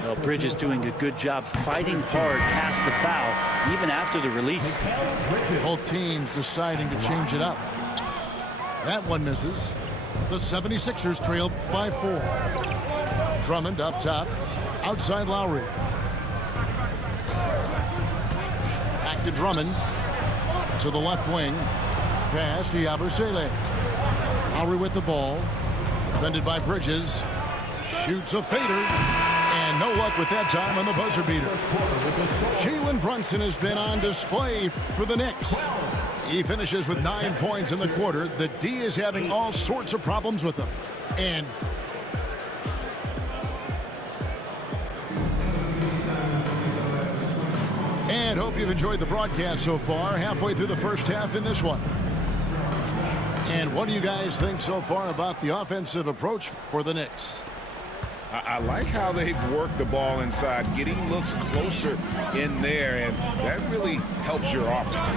Well, Bridges doing a good job fighting hard past the foul, even after the release. Both teams deciding to change it up. That one misses. The 76ers trail by 4. Drummond up top. Outside Lowry. Back to Drummond. To the left wing. Pass to Yabusele. Lowry with the ball. Defended by Bridges. Shoots a fader. And no luck with that time on the buzzer beater. Jalen Brunson has been on display for the Knicks. He finishes with 9 points in the quarter. The D is having all sorts of problems with him. And hope you've enjoyed the broadcast so far. Halfway through the first half in this one. And what do you guys think so far about the offensive approach for the Knicks? I like how they've worked the ball inside, getting looks closer in there, and that really helps your offense.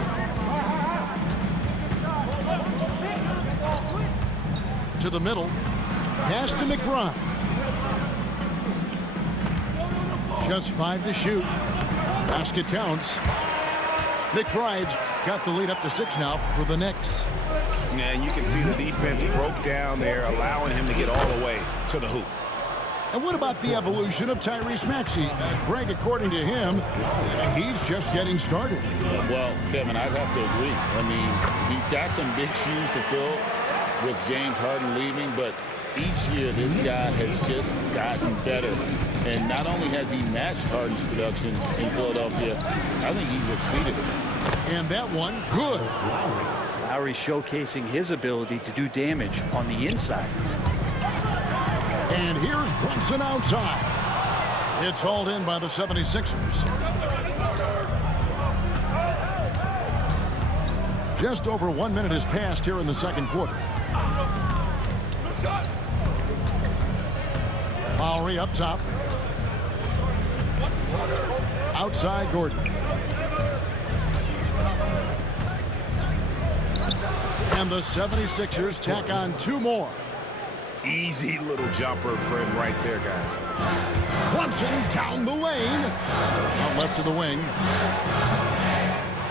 To the middle. Pass to McBride. Just 5 to shoot. Basket counts. McBride's got the lead up to 6 now for the Knicks. And you can see the defense broke down there, allowing him to get all the way to the hoop. And what about the evolution of Tyrese Maxey? Greg, according to him, he's just getting started. Well, Kevin, I'd have to agree. I mean, he's got some big shoes to fill with James Harden leaving, but each year this guy has just gotten better. And not only has he matched Harden's production in Philadelphia, I think he's exceeded it. And that one, good. Lowry showcasing his ability to do damage on the inside. And here's Brunson outside. It's hauled in by the 76ers. Just over 1 minute has passed here in the second quarter. Lowry up top. Outside Gordon. And the 76ers tack on 2 more. Easy little jumper for him right there, guys. Brunson down the lane. Out left to the wing.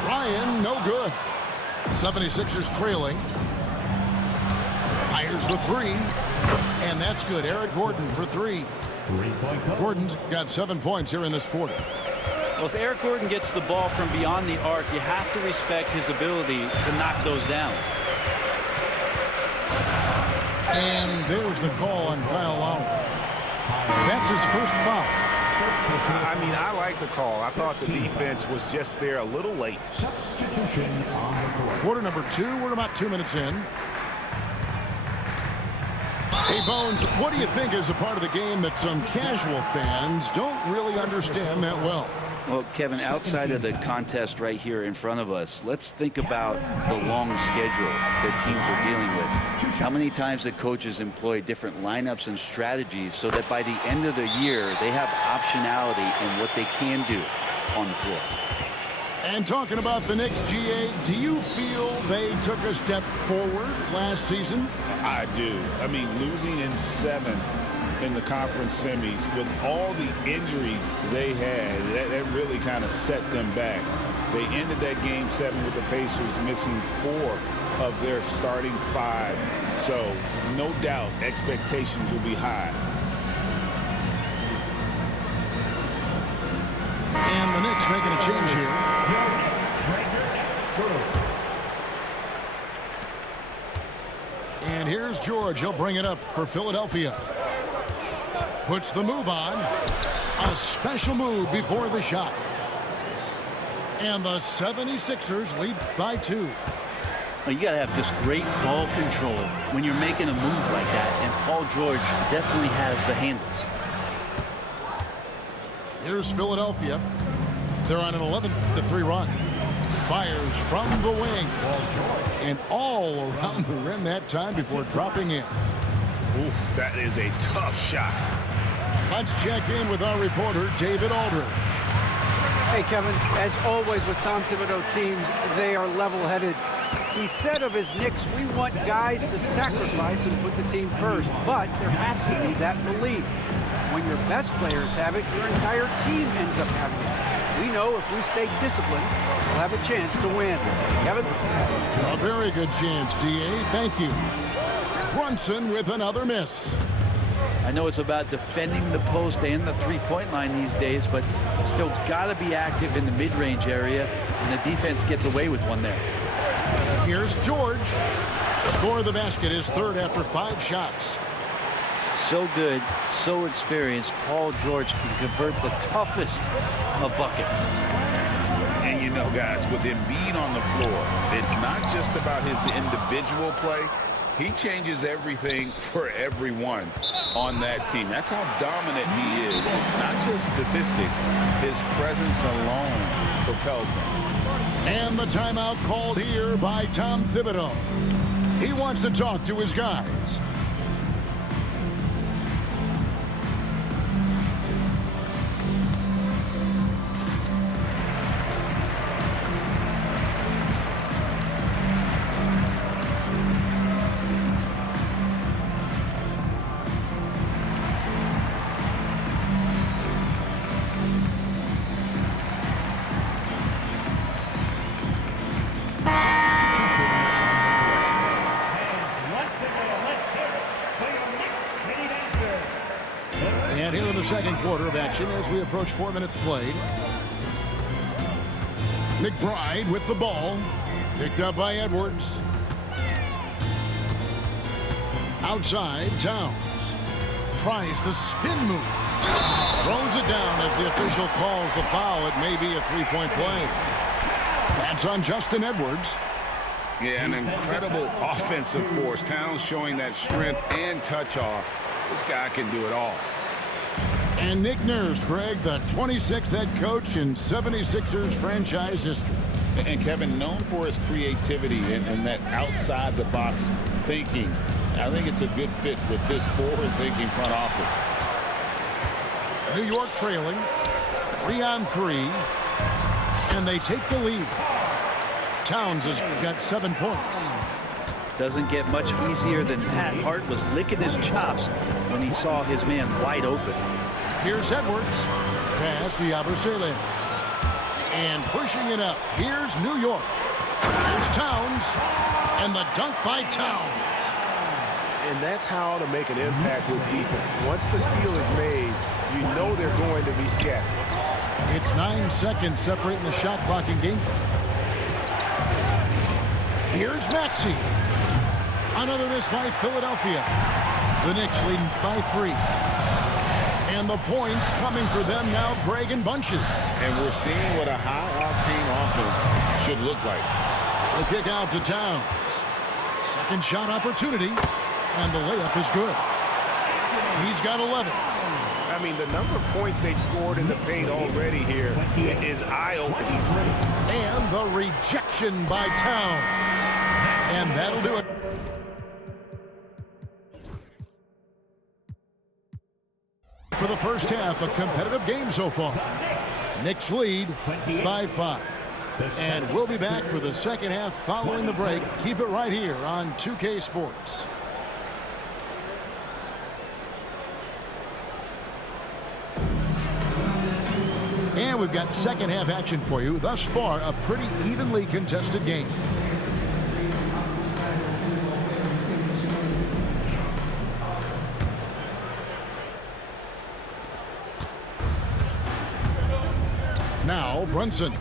Ryan, no good. 76ers trailing. Fires the 3. And that's good. Eric Gordon for 3. Gordon's got 7 points here in this quarter. Well, if Eric Gordon gets the ball from beyond the arc, you have to respect his ability to knock those down. And there's the call on Kyle Lowry. That's his first foul. I mean, I like the call. I thought the defense was just there a little late. Quarter number 2, we're about 2 minutes in. Hey, Bones, what do you think is a part of the game that some casual fans don't really understand that well? Well, Kevin, outside of the contest right here in front of us, let's think about the long schedule that teams are dealing with. How many times the coaches employ different lineups and strategies so that by the end of the year, they have optionality in what they can do on the floor. And talking about the Knicks, GA, do you feel they took a step forward last season? I do. I mean, losing in 7 in the conference semis with all the injuries they had, that really kind of set them back. They ended that game 7 with the Pacers missing 4 of their starting 5. So no doubt expectations will be high. And the Knicks making a change here. And here's George. He'll bring it up for Philadelphia. Puts the move on. A special move before the shot. And the 76ers lead by 2. Well, you got to have just great ball control when you're making a move like that. And Paul George definitely has the handles. Here's Philadelphia. They're on an 11-3 run. Fires from the wing. And all around the rim that time before dropping in. Oof, that is a tough shot. Let's check in with our reporter, David Aldridge. Hey, Kevin, as always with Tom Thibodeau teams, they are level-headed. He said of his Knicks, we want guys to sacrifice and put the team first, but there has to be that belief. When time your best players have it, your entire team ends up having it. We know if we stay disciplined, we'll have a chance to win. Kevin? A very good chance, D.A. Thank you. Brunson with another miss. I know it's about defending the post and the three-point line these days, but still got to be active in the mid-range area, and the defense gets away with one there. Here's George. Score of the basket is third after 5 shots. So good, so experienced, Paul George can convert the toughest of buckets. And you know, guys, with Embiid on the floor, it's not just about his individual play. He changes everything for everyone on that team. That's how dominant he is. It's not just statistics. His presence alone propels him. And the timeout called here by Tom Thibodeau. He wants to talk to his guys. And here in the second quarter of action as we approach 4 minutes played. McBride with the ball. Picked up by Edwards. Outside, Towns. Tries the spin move. Throws it down as the official calls the foul. It may be a three-point play. That's on Justin Edwards. Yeah, an incredible offensive force. Towns showing that strength and touch off. This guy can do it all. And Nick Nurse, Greg, the 26th head coach in 76ers franchise history. And Kevin, known for his creativity and that outside-the-box thinking. I think it's a good fit with this forward-thinking front office. New York trailing 3-on-3, and they take the lead. Towns has got 7 points. Doesn't get much easier than that. Hart was licking his chops when he saw his man wide open. Here's Edwards. Pass to Yabusele. And pushing it up. Here's New York. Here's Towns. And the dunk by Towns. And that's how to make an impact with defense. Once the steal is made, you know they're going to be scattered. It's 9 seconds separating the shot clock and game clock. Here's Maxey. Another miss by Philadelphia. The Knicks leading by 3. And the points coming for them now, Greg, in bunches. And we're seeing what a high-octane offense should look like. The kick out to Towns. Second shot opportunity. And the layup is good. He's got 11. I mean, the number of points they've scored in the paint already here is eye-opening. And the rejection by Towns. And that'll do it. For the first half, a competitive game so far. Knicks lead by 5. And we'll be back for the second half following the break. Keep it right here on 2K Sports. And we've got second half action for you. Thus far, a pretty evenly contested game. Now, Brunson.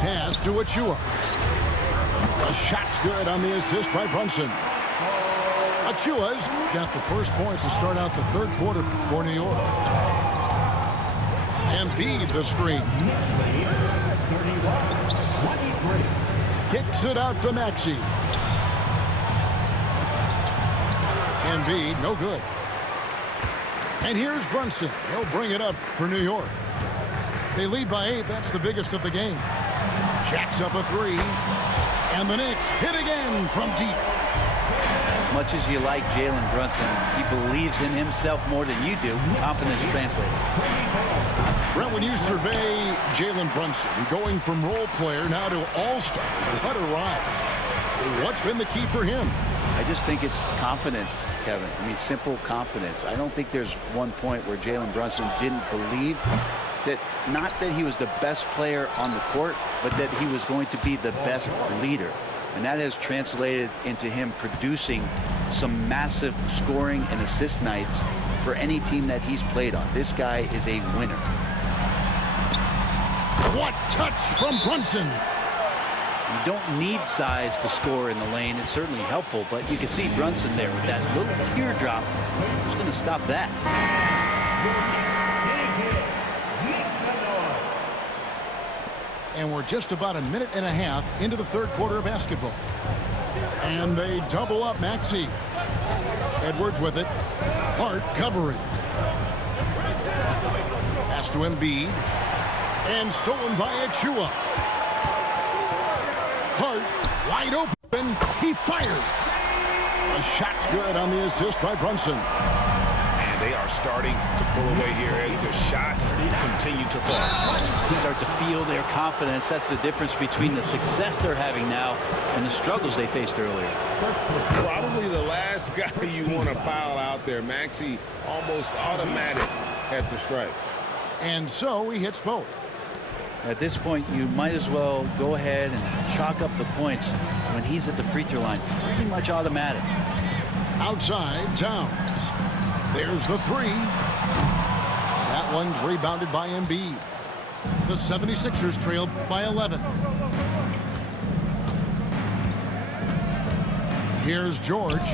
Pass to Achua. The shot's good on the assist by Brunson. Achua's got the first points to start out the third quarter for New York. Embiid the screen. Kicks it out to Maxey. Embiid, no good. And here's Brunson. He'll bring it up for New York. They lead by 8. That's the biggest of the game. Jacks up a 3. And the Knicks hit again from deep. As much as you like Jalen Brunson, he believes in himself more than you do. Confidence translated. Brent, when you survey Jalen Brunson, going from role player now to all-star, what a rise. What's been the key for him? I just think it's confidence, Kevin. I mean, simple confidence. I don't think there's one point where Jalen Brunson didn't believe that, not that he was the best player on the court, but that he was going to be the best leader. And that has translated into him producing some massive scoring and assist nights for any team that he's played on. This guy is a winner. What touch from Brunson. You don't need size to score in the lane. It's certainly helpful, but you can see Brunson there with that little teardrop. Who's going to stop that? And we're just about a minute and a half into the third quarter of basketball. And they double up Maxey. Edwards with it. Hart covering. Pass to Embiid. And stolen by Achua. Hart wide open. He fires. A shot's good on the assist by Brunson. And they are starting to pull away here as the shots continue to fall. Start to feel their confidence. That's the difference between the success they're having now and the struggles they faced earlier. Probably the last guy you want to foul out there. Maxey almost automatic at the strike. And so he hits both. At this point, you might as well go ahead and chalk up the points when he's at the free throw line. Pretty much automatic. Outside, Towns. There's the three. That one's rebounded by Embiid. The 76ers trail by 11. Here's George.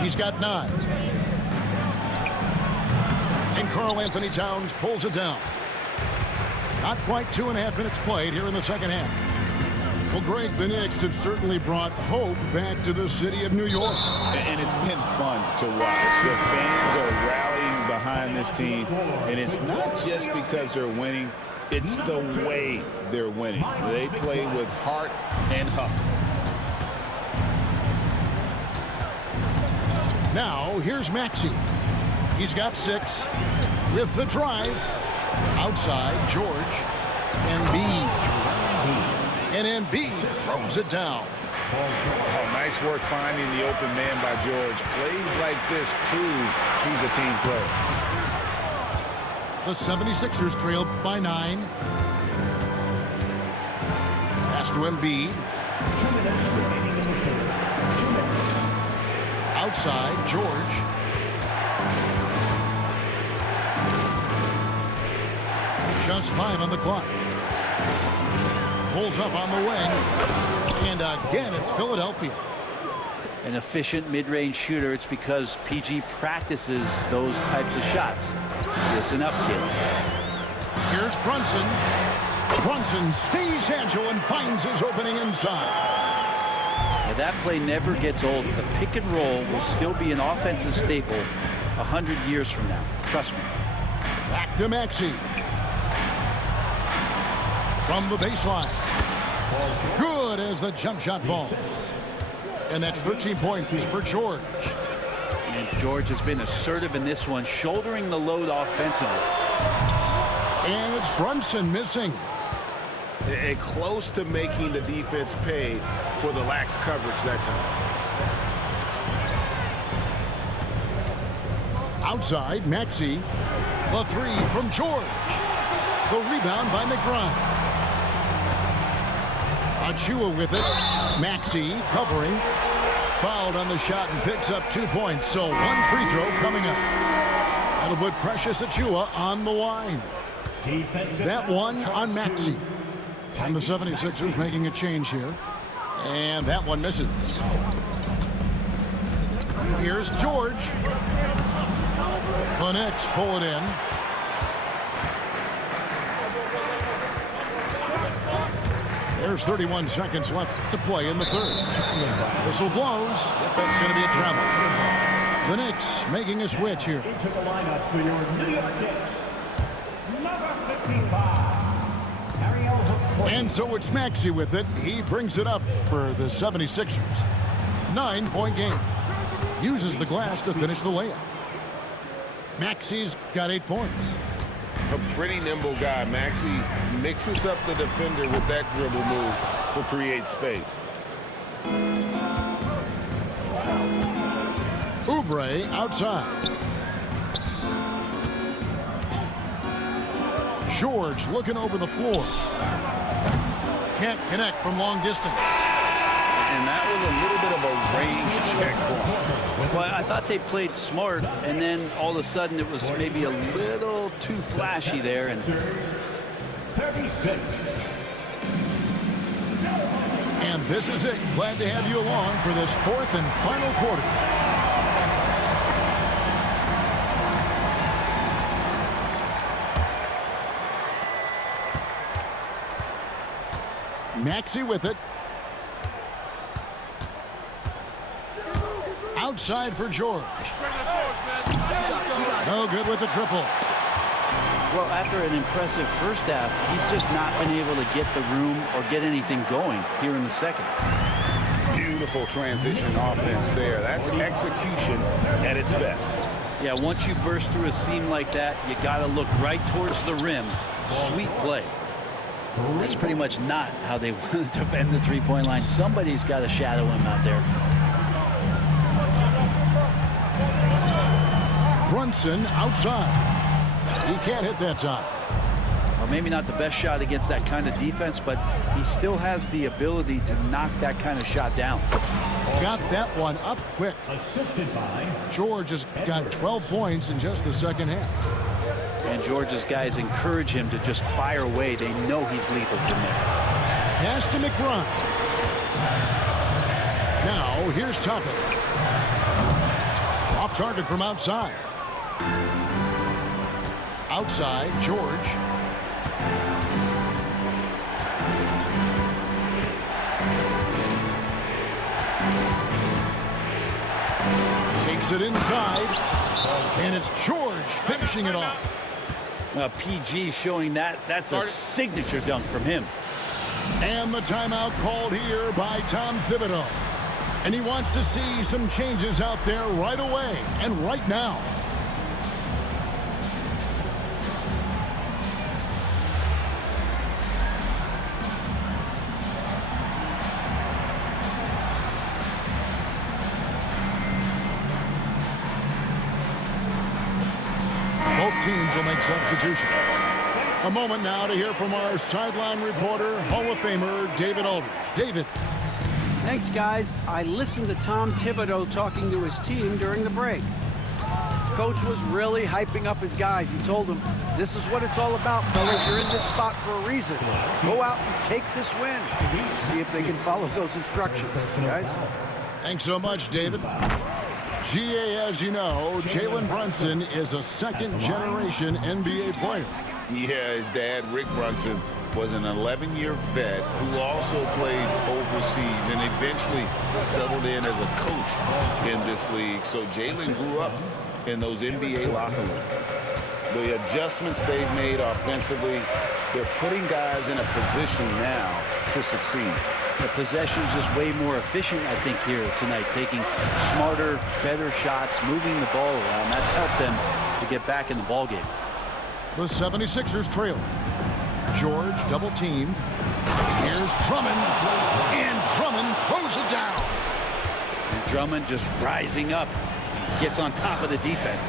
He's got 9. And Karl Anthony Towns pulls it down. Not quite 2.5 minutes played here in the second half. Well, Greg, the Knicks have certainly brought hope back to the city of New York. And it's been fun to watch. The fans are rallying behind this team. And it's not just because they're winning. It's the way they're winning. They play with heart and hustle. Now, here's Maxey. He's got 6 with the drive. Outside, George. Embiid. And Embiid throws it down. Oh, nice work finding the open man by George. Plays like this prove he's a team player. The 76ers trail by 9. Pass to Embiid. Outside, George. Just 5 on the clock. Pulls up on the wing. And again, it's Philadelphia. An efficient mid-range shooter. It's because PG practices those types of shots. Listen up, kids. Here's Brunson. Brunson stays agile and finds his opening inside. Now that play never gets old. The pick and roll will still be an offensive staple 100 years from now. Trust me. Back to Maxey. From the baseline. Good as the jump shot falls. And that's 13 points for George. And George has been assertive in this one, shouldering the load offensively. And it's Brunson missing. And close to making the defense pay for the lax coverage that time. Outside, Maxey. The 3 from George. The rebound by McBride. Achua with it. Maxey covering. Fouled on the shot and picks up 2 points. So 1 free throw coming up. That'll put Precious Achua on the line. That one on Maxey. And the 76ers making a change here. And that one misses. Here's George. The Knicks pull it in. There's 31 seconds left to play in the third. Whistle blows. That's going to be a travel. The Knicks making a switch here. Into the lineup for your New York Knicks, number 55, Ariel Hook. And so it's Maxey with it. He brings it up for the 76ers. 9-point game. Uses the glass to finish the layup. Maxey's got 8 points. A pretty nimble guy. Maxey mixes up the defender with that dribble move to create space. Oubre outside. George looking over the floor. Can't connect from long distance. And that was a little bit of a range check for him. Well, I thought they played smart, and then all of a sudden it was maybe a little too flashy there. And 36. And this is it. Glad to have you along for this fourth and final quarter. Maxey with it. Outside for George. No good with the triple. well, after an impressive first half, he's just not been able to get the room or get anything going here in the second. Beautiful transition offense there. That's execution at its best. Yeah, once you burst through a seam like that, you got to look right towards the rim. Sweet play. That's pretty much not how they want to defend the three-point line. Somebody's got to shadow him out there. Brunson outside. He can't hit that time. Well, maybe not the best shot against that kind of defense, but he still has the ability to knock that kind of shot down. Got that one up quick. Assisted by George has got 12 points in just the second half. And Georgia's guys encourage him to just fire away. They know he's lethal from there. Pass to McBride. Now here's Toppin. Off target from outside. Outside, George. Takes it inside. And it's George finishing it off. PG showing that's a signature dunk from him. And the timeout called here by Tom Thibodeau. And he wants to see some changes out there right away and right now. Both teams will make substitutions. A moment now to hear from our sideline reporter, Hall of Famer David Aldridge. David. Thanks, guys. I listened to Tom Thibodeau talking to his team during the break. Coach was really hyping up his guys. He told them, this is what it's all about, fellas. You're in this spot for a reason. Go out and take this win. See if they can follow those instructions, guys. Thanks so much, David. GA, as you know, Jalen Brunson is a second-generation NBA player. Yeah, his dad, Rick Brunson, was an 11-year vet who also played overseas and eventually settled in as a coach in this league. So Jalen grew up in those NBA locker rooms. The adjustments they've made offensively, they're putting guys in a position now to succeed. The possession's just way more efficient, I think, here tonight, taking smarter, better shots, moving the ball around. That's helped them to get back in the ballgame. The 76ers trail. George double teamed. Here's Drummond. And Drummond throws it down. And Drummond just rising up. He gets on top of the defense.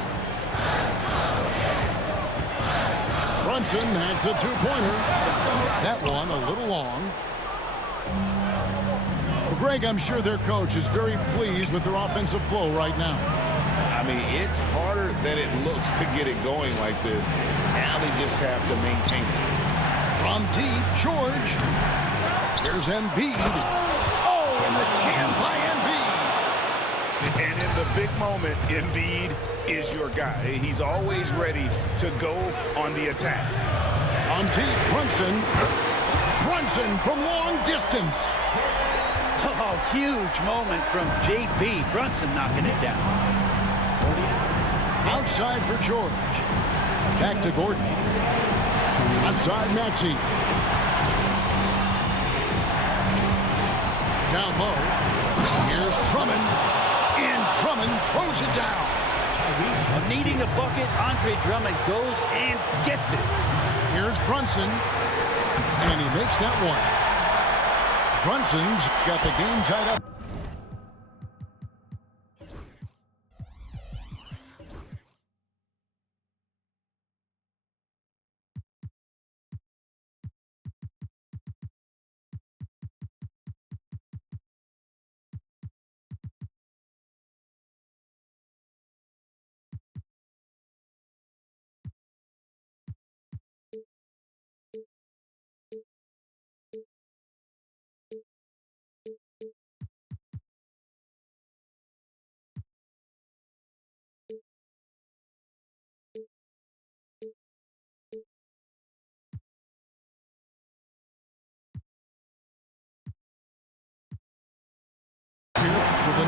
Brunson adds a two-pointer. That one a little long. Well, Greg, I'm sure their coach is very pleased with their offensive flow right now. I mean, it's harder than it looks to get it going like this. Now they just have to maintain it. From deep, George. Here's Embiid. Oh, and the jam by Embiid. And in the big moment, Embiid is your guy. He's always ready to go on the attack. On deep, Brunson. Brunson from long distance. Oh, huge moment from JB. Brunson knocking it down. Outside for George. Back to Gordon. Outside Maxey. Down low. Here's Drummond. And Drummond throws it down. Needing a bucket, Andre Drummond goes and gets it. Here's Brunson. And he makes that one. Brunson's got the game tied up.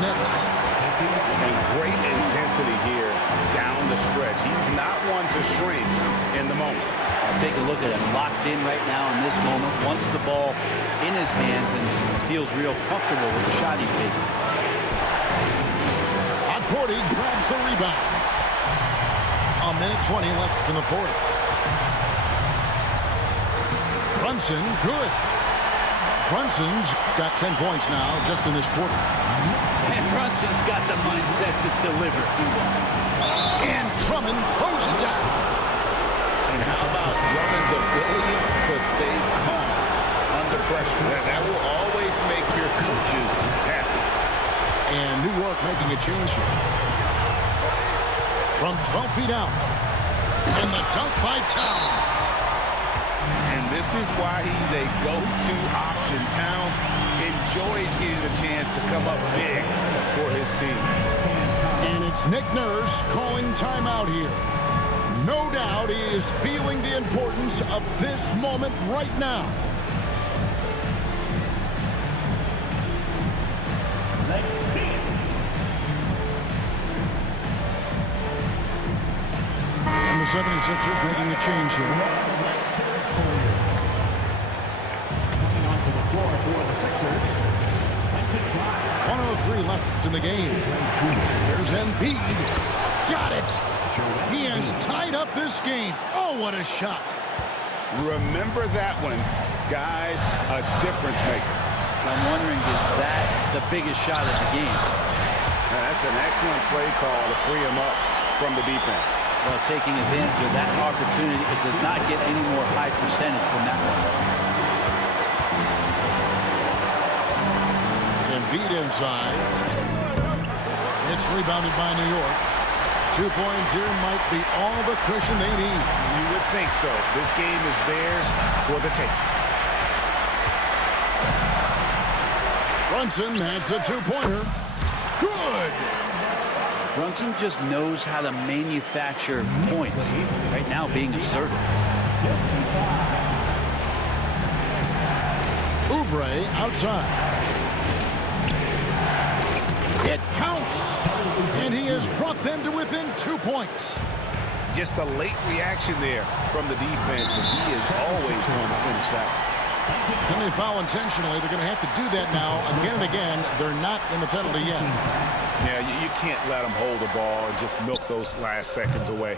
Knicks. And great intensity here down the stretch. He's not one to shrink in the moment. Take a look at him, locked in right now in this moment, wants the ball in his hands and feels real comfortable with the shot he's taking. Cordy grabs the rebound. A minute 20 left in the fourth. Brunson, good. Brunson's got 10 points now just in this quarter. And Brunson's got the mindset to deliver. And Drummond throws it down. And how about Drummond's ability to stay calm under pressure? That will always make your coaches happy. And New York making a change here. From 12 feet out. And the dunk by Towns. And this is why he's a go-to option. Towns enjoys getting a chance to come up big for his team. And it's Nick Nurse calling timeout here. No doubt he is feeling the importance of this moment right now. And the 76ers making a change here. Coming onto the floor for the Sixers. 1:03 left in the game. There's Embiid. Got it. He has tied up this game. Oh, what a shot. Remember that one, guys, a difference maker. I'm wondering, is that the biggest shot of the game? That's an excellent play call to free him up from the defense. Well, taking advantage of that opportunity, it does not get any more high percentage than that one. Embiid inside. It's rebounded by New York. 2 points here might be all the cushion they need. You would think so. This game is theirs for the taking. Brunson has a two-pointer. Good. Brunson just knows how to manufacture points. Right now, being assertive. Oubre outside. It counts. And he has brought them to within 2 points. Just a late reaction there from the defense, and he is always going to finish that. And they foul intentionally. They're going to have to do that now again and again. They're not in the penalty yet. Yeah, you can't let them hold the ball and just milk those last seconds away.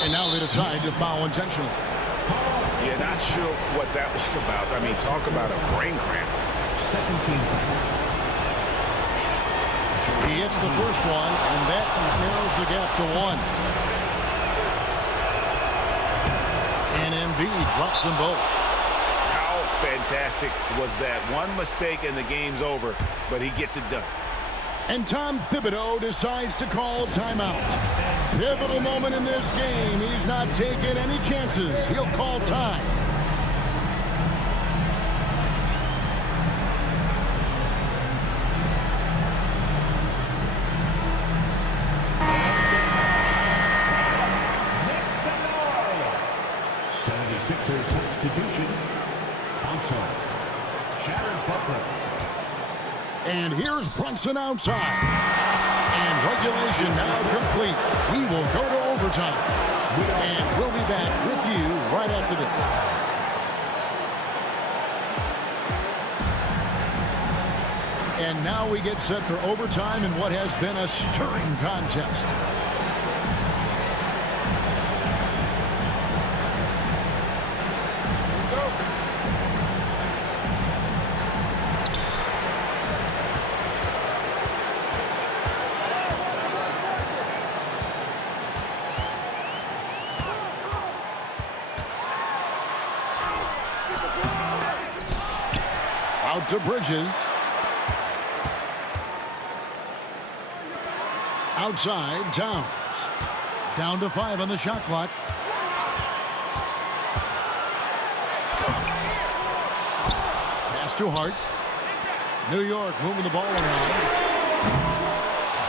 And now they decide to foul intentionally. Yeah, not sure what that was about. I mean, talk about a brain cramp. Second team. He hits the first one, and that narrows the gap to 1. And Embiid drops them both. How fantastic was that? One mistake and the game's over, but he gets it done. And Tom Thibodeau decides to call timeout. Pivotal moment in this game. He's not taking any chances. He'll call time. Substitution. Thompson. Shatters Butler. And here's Brunson outside. And regulation now complete. We will go to overtime. And we'll be back with you right after this. And now we get set for overtime in what has been a stirring contest. Out to Bridges. Outside, Towns. Down to 5 on the shot clock. Pass to Hart. New York moving the ball around.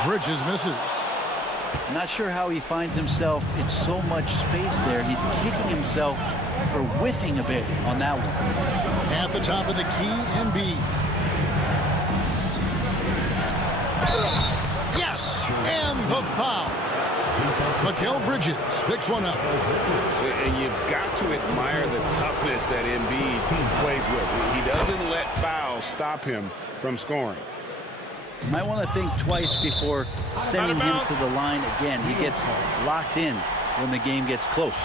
Bridges misses. I'm not sure how he finds himself in so much space there. He's kicking himself for whiffing a bit on that one. At the top of the key, Embiid. Yes, and the foul. Mikal Bridges picks one up. And you've got to admire the toughness that Embiid plays with. He doesn't let fouls stop him from scoring. You might want to think twice before sending him to the line again. He gets locked in when the game gets close.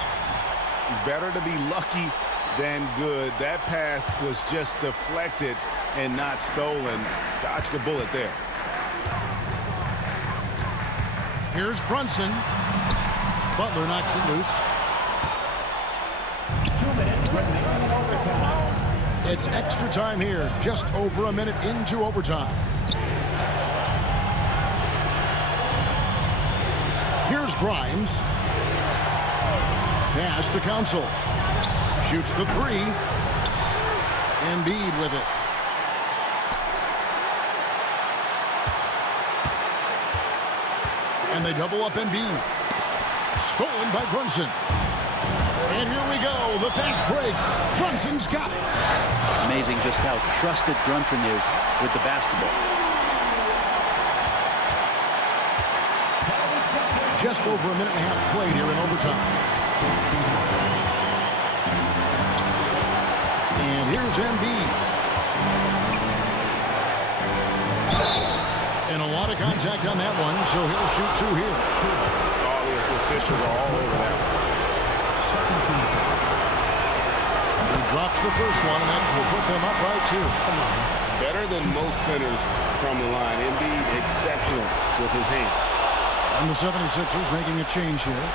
Better to be lucky than good. That pass was just deflected and not stolen. Dodged the bullet there. Here's Brunson. Butler knocks it loose. 2 minutes remaining in overtime. It's extra time here, just over a minute into overtime. Here's Grimes. Pass to Council. Shoots the three. Embiid with it. And they double up Embiid. Stolen by Brunson. And here we go, the fast break. Brunson's got it. Amazing just how trusted Brunson is with the basketball. Just over a minute and a half played here in overtime. And here's Embiid. And a lot of contact on that one, so he'll shoot two here. All the officials are all over that. He drops the first one, and that will put them up by two. Better than most centers from the line. Embiid exceptional with his hand. And the 76ers making a change here.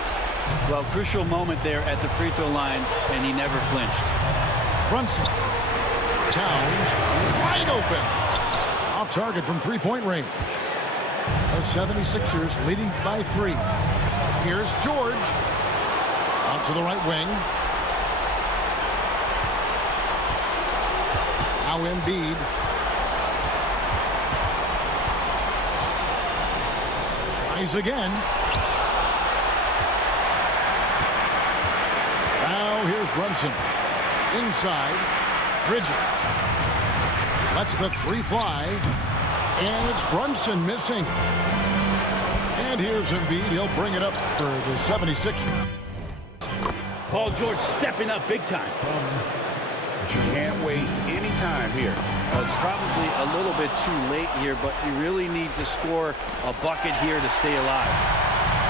Well, crucial moment there at the free throw line, and he never flinched. Brunson. Towns wide open. Off target from three-point range. The 76ers leading by 3. Here's George. Out to the right wing. Now Embiid. Tries again. Now here's Brunson. Inside. Bridges. Lets the three fly. And it's Brunson missing. And here's Embiid. He'll bring it up for the 76ers. Paul George stepping up big time. Can't waste any time here. Well, it's probably a little bit too late here, but you really need to score a bucket here to stay alive.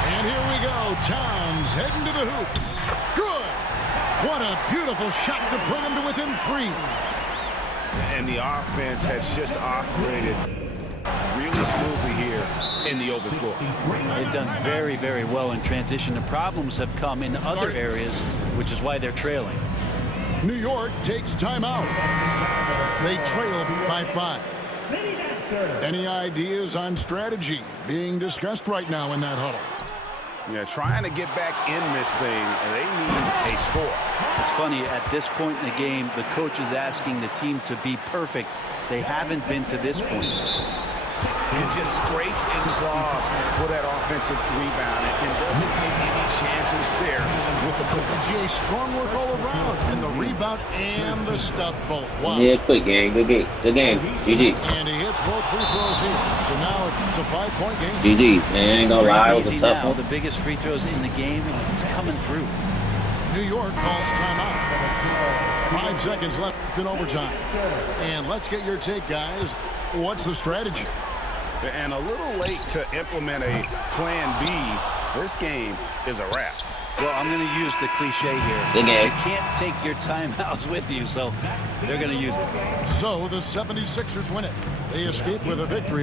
And here we go. Towns heading to the hoop. Good. What a beautiful shot to bring him to within 3. And the offense has just operated really smoothly here in the open floor. They've done very, very well in transition. The problems have come in other areas, which is why they're trailing. New York takes timeout. They trail by 5. Any ideas on strategy being discussed right now in that huddle? Yeah, trying to get back in this thing, and they need a score. It's funny, at this point in the game, the coach is asking the team to be perfect. They haven't been to this point. And just scrapes and claws for that offensive rebound and doesn't take any chances there with the football. GA, strong work all around, and the rebound and the stuff both. Wow. Yeah, quick game. Good game. Good game. GG. And he hits both free throws here. So now it's a 5-point game. GG. Man, I ain't gonna lie. It was a Easy tough now, one. the biggest free throws in the game, and it's coming through. New York calls timeout. 5 seconds left in overtime. And let's get your take, guys. What's the strategy? And a little late to implement a plan B. This game is a wrap. Well, I'm going to use the cliche here. Good game. You can't take your timeouts with you, so they're going to use it. So the 76ers win it. They escape with a victory.